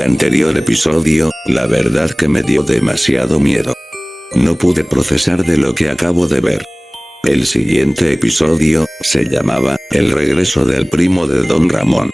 el anterior episodio, la verdad que me dio demasiado miedo. No pude procesar de lo que acabo de ver. El siguiente episodio, se llamaba, El regreso del primo de Don Ramón.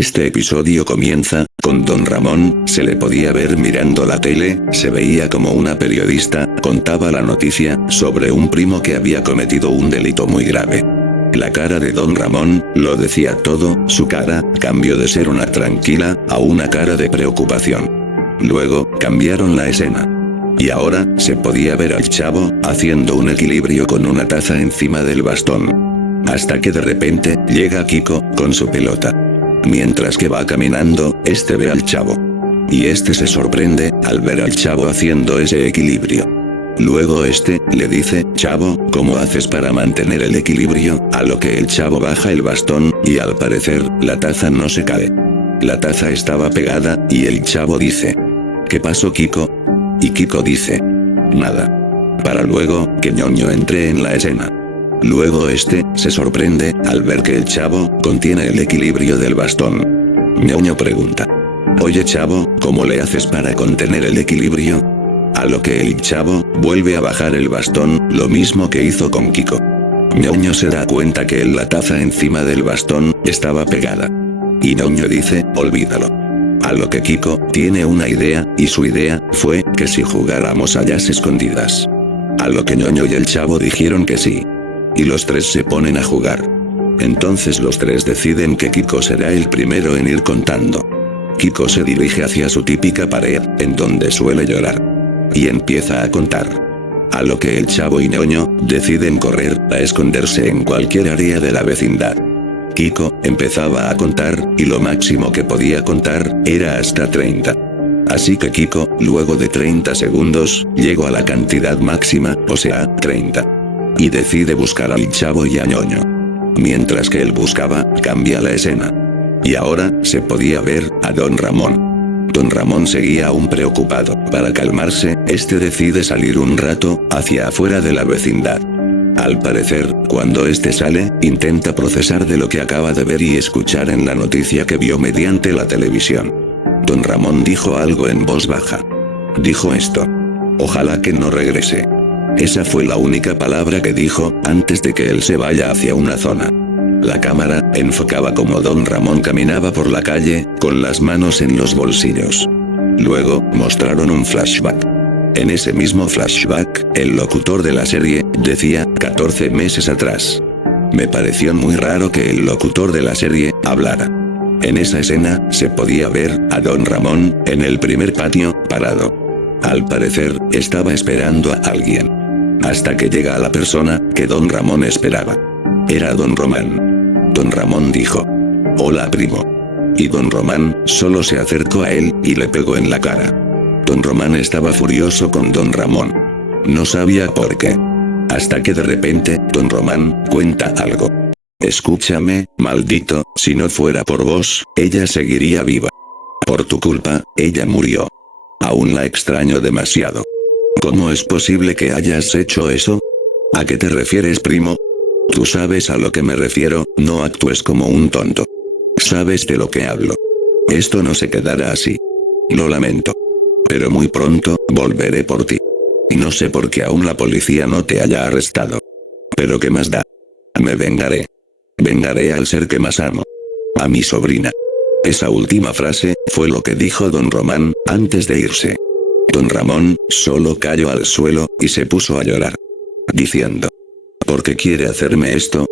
Este episodio comienza, con Don Ramón, se le podía ver mirando la tele, se veía como una periodista, contaba la noticia, sobre un primo que había cometido un delito muy grave. La cara de Don Ramón, lo decía todo, su cara, cambió de ser una tranquila, a una cara de preocupación. Luego, cambiaron la escena. Y ahora, se podía ver al chavo, haciendo un equilibrio con una taza encima del bastón. Hasta que de repente, llega Kiko, con su pelota. Mientras que va caminando, este ve al chavo. Y este se sorprende, al ver al chavo haciendo ese equilibrio. Luego este, le dice, chavo, ¿cómo haces para mantener el equilibrio? A lo que el chavo baja el bastón, y al parecer, la taza no se cae. La taza estaba pegada, y el chavo dice, ¿qué pasó, Kiko? Y Kiko dice, nada. Para luego, que ñoño entre en la escena. Luego este, se sorprende, al ver que el chavo, contiene el equilibrio del bastón. ñoño pregunta, oye chavo, ¿cómo le haces para contener el equilibrio? A lo que el chavo, vuelve a bajar el bastón, lo mismo que hizo con Kiko. ñoño se da cuenta que la taza encima del bastón, estaba pegada. Y ñoño dice, olvídalo. A lo que Kiko, tiene una idea, y su idea, fue, que si jugáramos a las escondidas. A lo que ñoño y el chavo dijeron que sí. Y los tres se ponen a jugar. Entonces los tres deciden que Kiko será el primero en ir contando. Kiko se dirige hacia su típica pared, en donde suele llorar. Y empieza a contar. A lo que el chavo y ñoño, deciden correr, a esconderse en cualquier área de la vecindad. Kiko, empezaba a contar, y lo máximo que podía contar, era hasta 30. Así que Kiko, luego de 30 segundos, llegó a la cantidad máxima, o sea, 30. Y decide buscar al chavo y a ñoño. Mientras que él buscaba, cambia la escena. Y ahora, se podía ver, a Don Ramón. Don Ramón seguía aún preocupado. Para calmarse, este decide salir un rato, hacia afuera de la vecindad. Al parecer, cuando este sale, intenta procesar de lo que acaba de ver y escuchar en la noticia que vio mediante la televisión. Don Ramón dijo algo en voz baja. Dijo esto. Ojalá que no regrese. Esa fue la única palabra que dijo, antes de que él se vaya hacia una zona. La cámara, enfocaba como Don Ramón caminaba por la calle, con las manos en los bolsillos. Luego, mostraron un flashback. En ese mismo flashback, el locutor de la serie, decía, 14 meses atrás. Me pareció muy raro que el locutor de la serie, hablara. En esa escena, se podía ver, a Don Ramón, en el primer patio, parado. Al parecer, estaba esperando a alguien. Hasta que llega a la persona, que Don Ramón esperaba. Era Don Román. Don Ramón dijo, hola primo. Y Don Román, solo se acercó a él, y le pegó en la cara. Don Román estaba furioso con Don Ramón. No sabía por qué. Hasta que de repente, Don Román, cuenta algo. Escúchame, maldito, si no fuera por vos, ella seguiría viva. Por tu culpa, ella murió. Aún la extraño demasiado. ¿Cómo es posible que hayas hecho eso? ¿A qué te refieres, primo? Tú sabes a lo que me refiero, no actúes como un tonto. Sabes de lo que hablo. Esto no se quedará así. Lo lamento. Pero muy pronto, volveré por ti. Y no sé por qué aún la policía no te haya arrestado. Pero ¿qué más da? Me vengaré. Vengaré al ser que más amo. A mi sobrina. Esa última frase, fue lo que dijo Don Román, antes de irse. Don Ramón, solo cayó al suelo, y se puso a llorar. Diciendo. ¿Por qué quiere hacerme esto?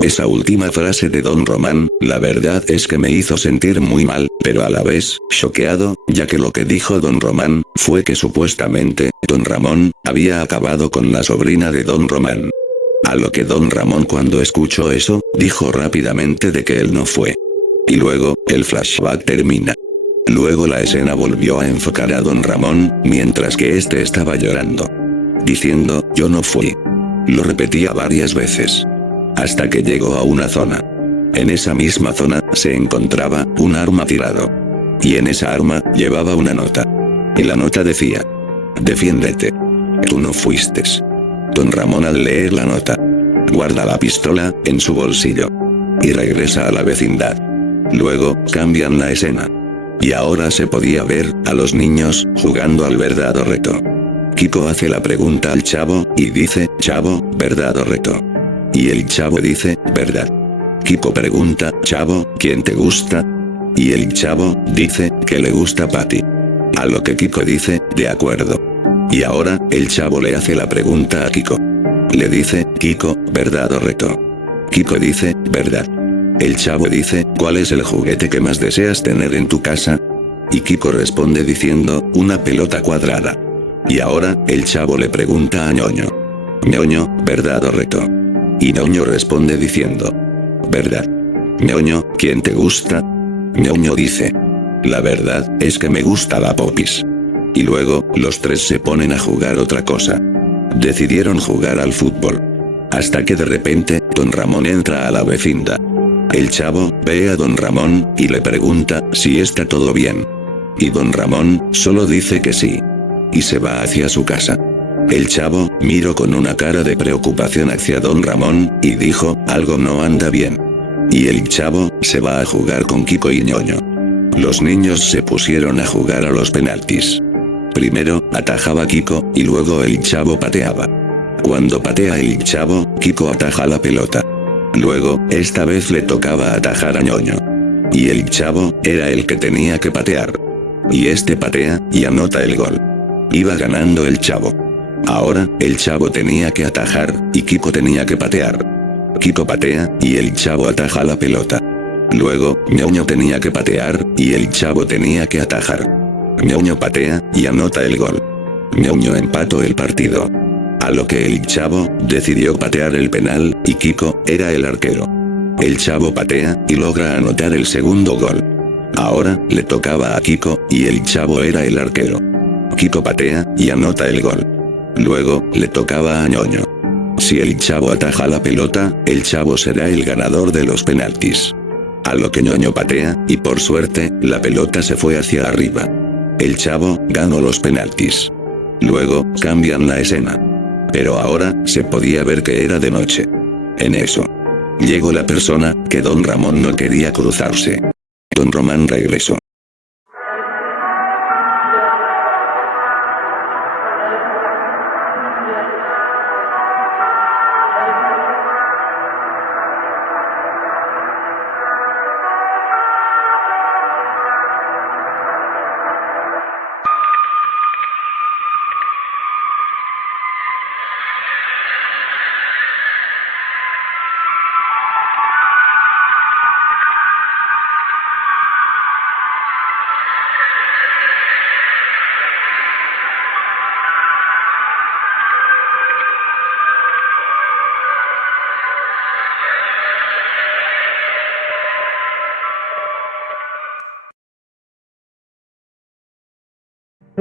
Esa última frase de Don Román, la verdad es que me hizo sentir muy mal, pero a la vez, choqueado, ya que lo que dijo Don Román, fue que supuestamente, Don Ramón, había acabado con la sobrina de Don Román. A lo que Don Ramón cuando escuchó eso, dijo rápidamente de que él no fue. Y luego, el flashback termina. Luego la escena volvió a enfocar a don Ramón, mientras que este estaba llorando, diciendo, yo no fui. Lo repetía varias veces. Hasta que llegó a una zona. En esa misma zona, se encontraba un arma tirado. Y en esa arma, llevaba una nota. Y la nota decía, defiéndete. Tú no fuiste. Don Ramón al leer la nota, guarda la pistola en su bolsillo. Y regresa a la vecindad. Luego, cambian la escena. Y ahora se podía ver a los niños jugando al verdad o reto. Kiko hace la pregunta al chavo y dice, chavo, verdad o reto. Y el chavo dice, verdad. Kiko pregunta, chavo, ¿quién te gusta? Y el chavo dice que le gusta Patty. A lo que Kiko dice, de acuerdo. Y ahora, el chavo le hace la pregunta a Kiko. Le dice, Kiko, ¿verdad o reto? Kiko dice, verdad. El chavo dice, ¿cuál es el juguete que más deseas tener en tu casa? Y Kiko responde diciendo, una pelota cuadrada. Y ahora, el chavo le pregunta a Ñoño. Ñoño, ¿verdad o reto? Y Ñoño responde diciendo, verdad. Ñoño, ¿quién te gusta? Ñoño dice, la verdad es que me gusta la popis. Y luego, los tres se ponen a jugar otra cosa. Decidieron jugar al fútbol. Hasta que de repente, don Ramón entra a la vecindad. El chavo ve a don Ramón y le pregunta si está todo bien. Y don Ramón solo dice que sí. Y se va hacia su casa. El chavo miró con una cara de preocupación hacia don Ramón y dijo, algo no anda bien. Y el chavo se va a jugar con Kiko y Ñoño. Los niños se pusieron a jugar a los penaltis. Primero, atajaba Kiko y luego el chavo pateaba. Cuando patea el chavo, Kiko ataja la pelota. Luego, esta vez le tocaba atajar a Ñoño. Y el chavo era el que tenía que patear. Y este patea y anota el gol. Iba ganando el chavo. Ahora, el chavo tenía que atajar y Kiko tenía que patear. Kiko patea y el chavo ataja la pelota. Luego, Ñoño tenía que patear y el chavo tenía que atajar. Ñoño patea y anota el gol. Ñoño empató el partido. A lo que el chavo decidió patear el penal y Kiko era el arquero. El chavo patea y logra anotar el segundo gol. Ahora le tocaba a Kiko y el chavo era el arquero. Kiko patea y anota el gol. Luego le tocaba a Ñoño. Si el chavo ataja la pelota, el chavo será el ganador de los penaltis. A lo que Ñoño patea y por suerte la pelota se fue hacia arriba. El chavo ganó los penaltis. Luego cambian la escena. Pero ahora se podía ver que era de noche. En eso, llegó la persona que don Ramón no quería cruzarse. Don Román regresó.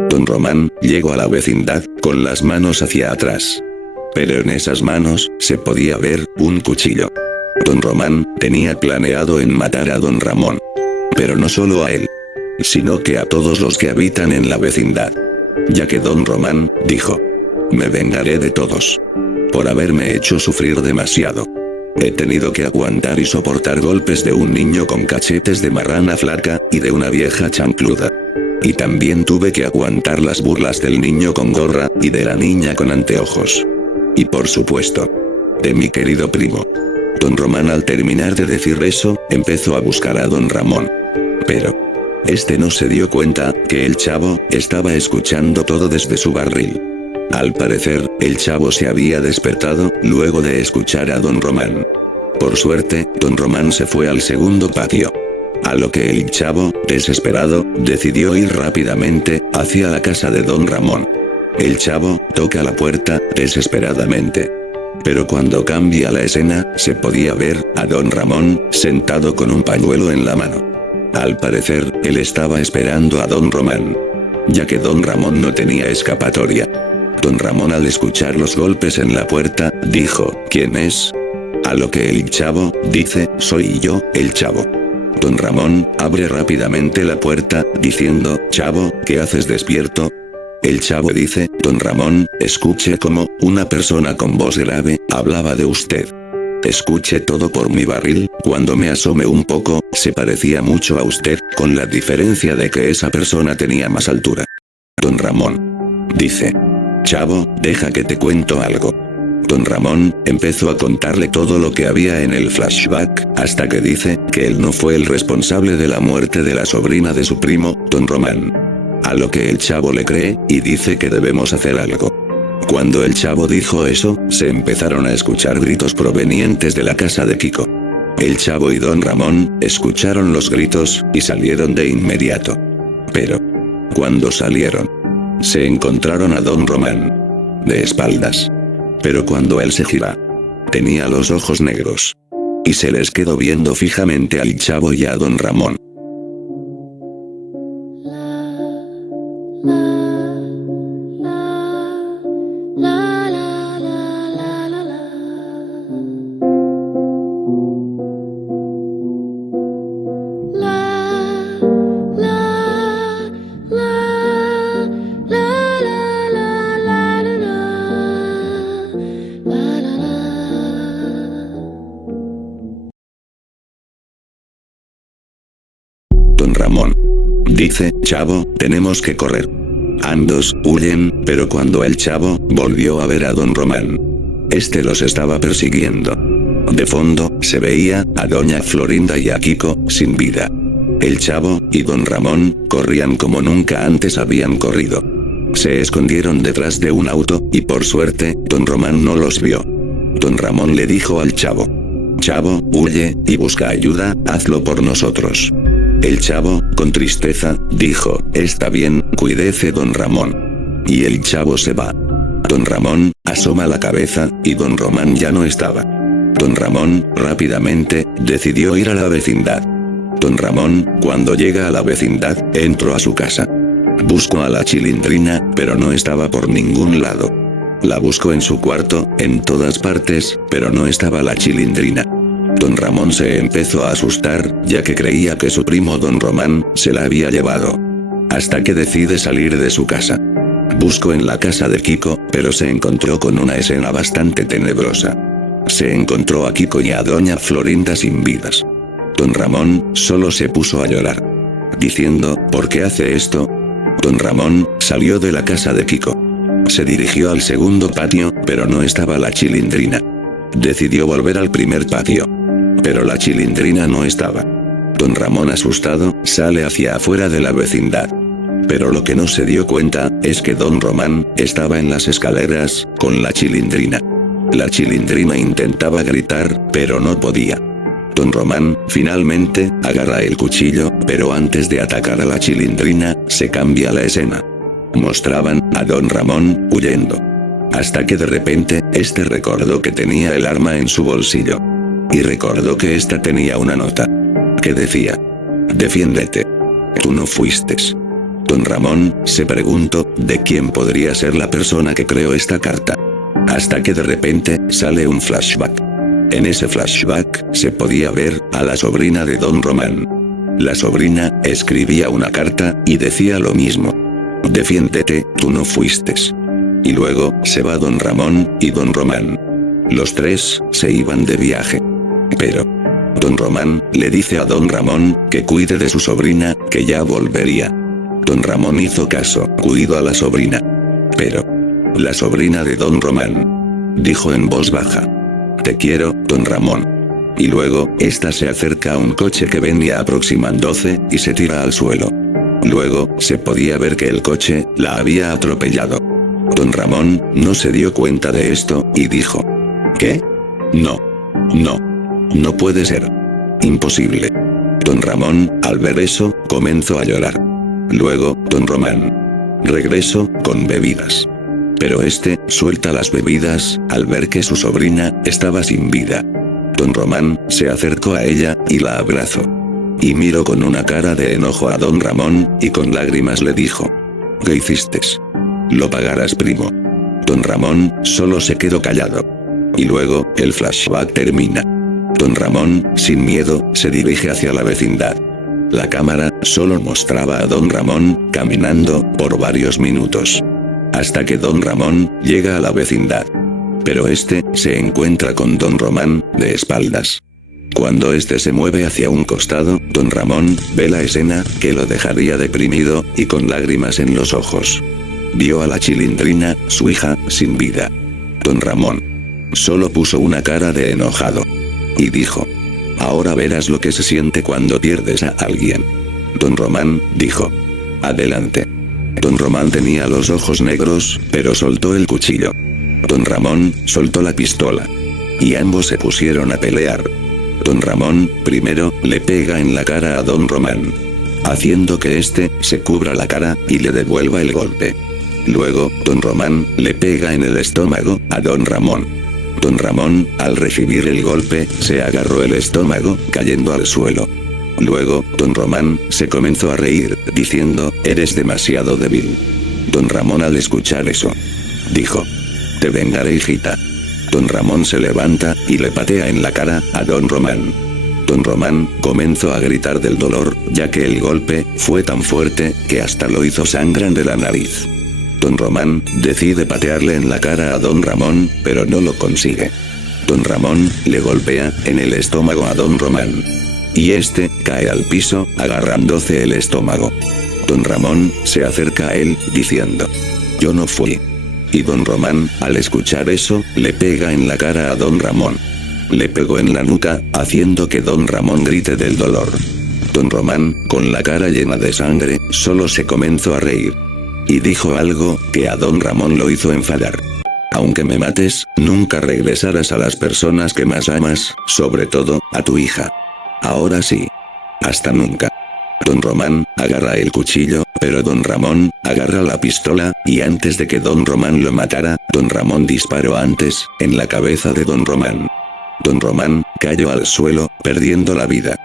Don Román llegó a la vecindad con las manos hacia atrás. Pero en esas manos se podía ver un cuchillo. Don Román tenía planeado en matar a don Ramón. Pero no solo a él, sino que a todos los que habitan en la vecindad. Ya que don Román dijo: me vengaré de todos. Por haberme hecho sufrir demasiado. He tenido que aguantar y soportar golpes de un niño con cachetes de marrana flaca y de una vieja chancluda. Y también tuve que aguantar las burlas del niño con gorra y de la niña con anteojos. Y por supuesto, de mi querido primo. Don Román, al terminar de decir eso, empezó a buscar a don Ramón. Pero este no se dio cuenta que el chavo estaba escuchando todo desde su barril. Al parecer, el chavo se había despertado luego de escuchar a don Román. Por suerte, don Román se fue al segundo patio. A lo que el chavo, desesperado, decidió ir rápidamente hacia la casa de don Ramón. El chavo toca la puerta desesperadamente. Pero cuando cambia la escena, se podía ver a don Ramón, sentado con un pañuelo en la mano. Al parecer, él estaba esperando a don Román, ya que don Ramón no tenía escapatoria. Don Ramón, al escuchar los golpes en la puerta, dijo: ¿Quién es? A lo que el chavo dice: soy yo, el chavo. Don Ramón abre rápidamente la puerta, diciendo: Chavo, ¿qué haces despierto? El chavo dice: Don Ramón, escuché como una persona con voz grave hablaba de usted. Escuché todo por mi barril, cuando me asomé un poco, se parecía mucho a usted, con la diferencia de que esa persona tenía más altura. Don Ramón dice: Chavo, deja que te cuento algo. Don Ramón empezó a contarle todo lo que había en el flashback, hasta que dice que él no fue el responsable de la muerte de la sobrina de su primo, don Román. A lo que el chavo le cree, y dice que debemos hacer algo. Cuando el chavo dijo eso, se empezaron a escuchar gritos provenientes de la casa de Kiko. El chavo y don Ramón escucharon los gritos, y salieron de inmediato. Pero cuando salieron, se encontraron a don Román de espaldas. Pero cuando él se gira, tenía los ojos negros. Y se les quedó viendo fijamente al chavo y a don Ramón. Don Ramón dice: Chavo, tenemos que correr. Ambos huyen, pero cuando el chavo volvió a ver a don Román, este los estaba persiguiendo. De fondo, se veía a doña Florinda y a Kiko, sin vida. El chavo y don Ramón corrían como nunca antes habían corrido. Se escondieron detrás de un auto, y por suerte, don Román no los vio. Don Ramón le dijo al chavo: Chavo, huye, y busca ayuda, hazlo por nosotros. El chavo, con tristeza, dijo: Está bien, cuídese don Ramón. Y el chavo se va. Don Ramón asoma la cabeza, y don Román ya no estaba. Don Ramón, rápidamente, decidió ir a la vecindad. Don Ramón, cuando llega a la vecindad, entró a su casa. Buscó a la Chilindrina, pero no estaba por ningún lado. La buscó en su cuarto, en todas partes, pero no estaba la Chilindrina. Don Ramón se empezó a asustar, ya que creía que su primo don Román se la había llevado. Hasta que decide salir de su casa. Buscó en la casa de Kiko, pero se encontró con una escena bastante tenebrosa. Se encontró a Kiko y a doña Florinda sin vidas. Don Ramón solo se puso a llorar, diciendo: ¿por qué hace esto? Don Ramón salió de la casa de Kiko. Se dirigió al segundo patio, pero no estaba la Chilindrina. Decidió volver al primer patio. Pero la Chilindrina no estaba. Don Ramón, asustado, sale hacia afuera de la vecindad. Pero lo que no se dio cuenta, es que don Román estaba en las escaleras, con la Chilindrina. La Chilindrina intentaba gritar, pero no podía. Don Román, finalmente, agarra el cuchillo, pero antes de atacar a la Chilindrina, se cambia la escena. Mostraban a don Ramón huyendo. Hasta que de repente, este recordó que tenía el arma en su bolsillo. Y recordó que esta tenía una nota que decía: defiéndete. Tú no fuiste. Don Ramón se preguntó de quién podría ser la persona que creó esta carta. Hasta que de repente sale un flashback. En ese flashback se podía ver a la sobrina de don Román. La sobrina escribía una carta y decía lo mismo: defiéndete, tú no fuiste. Y luego se va don Ramón y don Román. Los tres se iban de viaje. Pero don Román le dice a don Ramón que cuide de su sobrina, que ya volvería. Don Ramón hizo caso, cuidó a la sobrina. Pero la sobrina de don Román dijo en voz baja: te quiero, don Ramón. Y luego, esta se acerca a un coche que venía aproximándose, y se tira al suelo. Luego, se podía ver que el coche la había atropellado. Don Ramón no se dio cuenta de esto, y dijo: ¿qué? No. No puede ser. Imposible. Don Ramón, al ver eso, comenzó a llorar. Luego, don Román regresó con bebidas. Pero este suelta las bebidas al ver que su sobrina estaba sin vida. Don Román se acercó a ella y la abrazó. Y miró con una cara de enojo a don Ramón y con lágrimas le dijo: ¿Qué hiciste? Lo pagarás, primo. Don Ramón solo se quedó callado. Y luego, el flashback termina. Don Ramón, sin miedo, se dirige hacia la vecindad. La cámara solo mostraba a don Ramón caminando por varios minutos. Hasta que don Ramón llega a la vecindad. Pero este se encuentra con don Román de espaldas. Cuando este se mueve hacia un costado, don Ramón ve la escena que lo dejaría deprimido y con lágrimas en los ojos. Vio a la Chilindrina, su hija, sin vida. Don Ramón solo puso una cara de enojado. Y dijo: ahora verás lo que se siente cuando pierdes a alguien. Don Román dijo: adelante. Don Román tenía los ojos negros, pero soltó el cuchillo. Don Ramón soltó la pistola. Y ambos se pusieron a pelear. Don Ramón, primero, le pega en la cara a don Román, haciendo que este se cubra la cara y le devuelva el golpe. Luego, don Román le pega en el estómago a don Ramón. Don Ramón, al recibir el golpe, se agarró el estómago, cayendo al suelo. Luego, don Román se comenzó a reír, diciendo: eres demasiado débil. Don Ramón, al escuchar eso, dijo: te vengaré, hijita. Don Ramón se levanta y le patea en la cara a don Román. Don Román comenzó a gritar del dolor, ya que el golpe fue tan fuerte que hasta lo hizo sangrar de la nariz. Don Román decide patearle en la cara a don Ramón, pero no lo consigue. Don Ramón le golpea en el estómago a don Román. Y este cae al piso, agarrándose el estómago. Don Ramón se acerca a él, diciendo: yo no fui. Y don Román, al escuchar eso, le pega en la cara a don Ramón. Le pegó en la nuca, haciendo que don Ramón grite del dolor. Don Román, con la cara llena de sangre, solo se comenzó a reír. Y dijo algo que a don Ramón lo hizo enfadar: aunque me mates, nunca regresarás a las personas que más amas, sobre todo, a tu hija. Ahora sí. Hasta nunca. Don Román agarra el cuchillo, pero don Ramón agarra la pistola, y antes de que don Román lo matara, don Ramón disparó antes, en la cabeza de don Román. Don Román cayó al suelo, perdiendo la vida.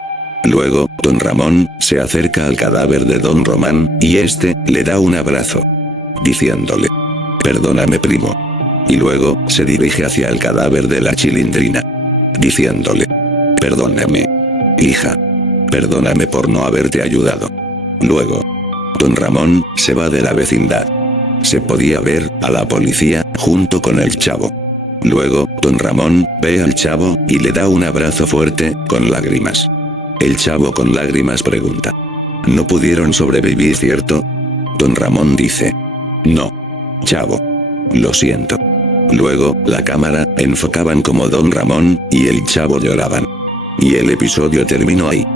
Luego, don Ramón se acerca al cadáver de don Román, y este le da un abrazo, diciéndole: perdóname, primo. Y luego, se dirige hacia el cadáver de la Chilindrina, diciéndole: perdóname, hija. Perdóname por no haberte ayudado. Luego, don Ramón se va de la vecindad. Se podía ver a la policía junto con el chavo. Luego, don Ramón ve al chavo y le da un abrazo fuerte, con lágrimas. El chavo con lágrimas pregunta: ¿no pudieron sobrevivir, cierto? Don Ramón dice: no, chavo. Lo siento. Luego, la cámara enfocaban como don Ramón y el chavo lloraban. Y el episodio terminó ahí.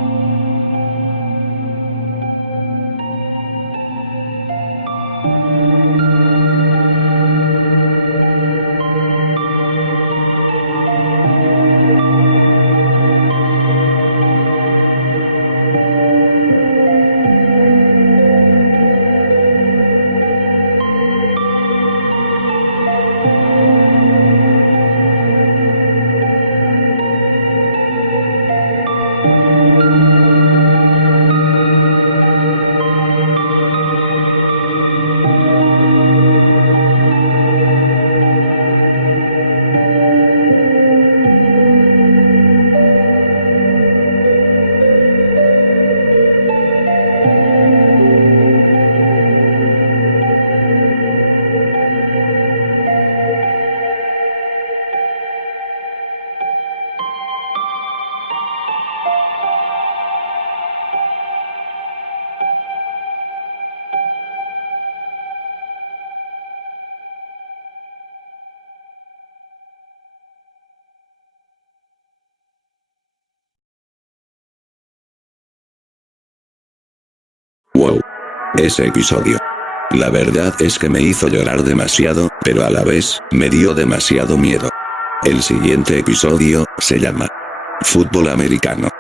Wow. Ese episodio. La verdad es que me hizo llorar demasiado, pero a la vez, me dio demasiado miedo. El siguiente episodio se llama Fútbol Americano.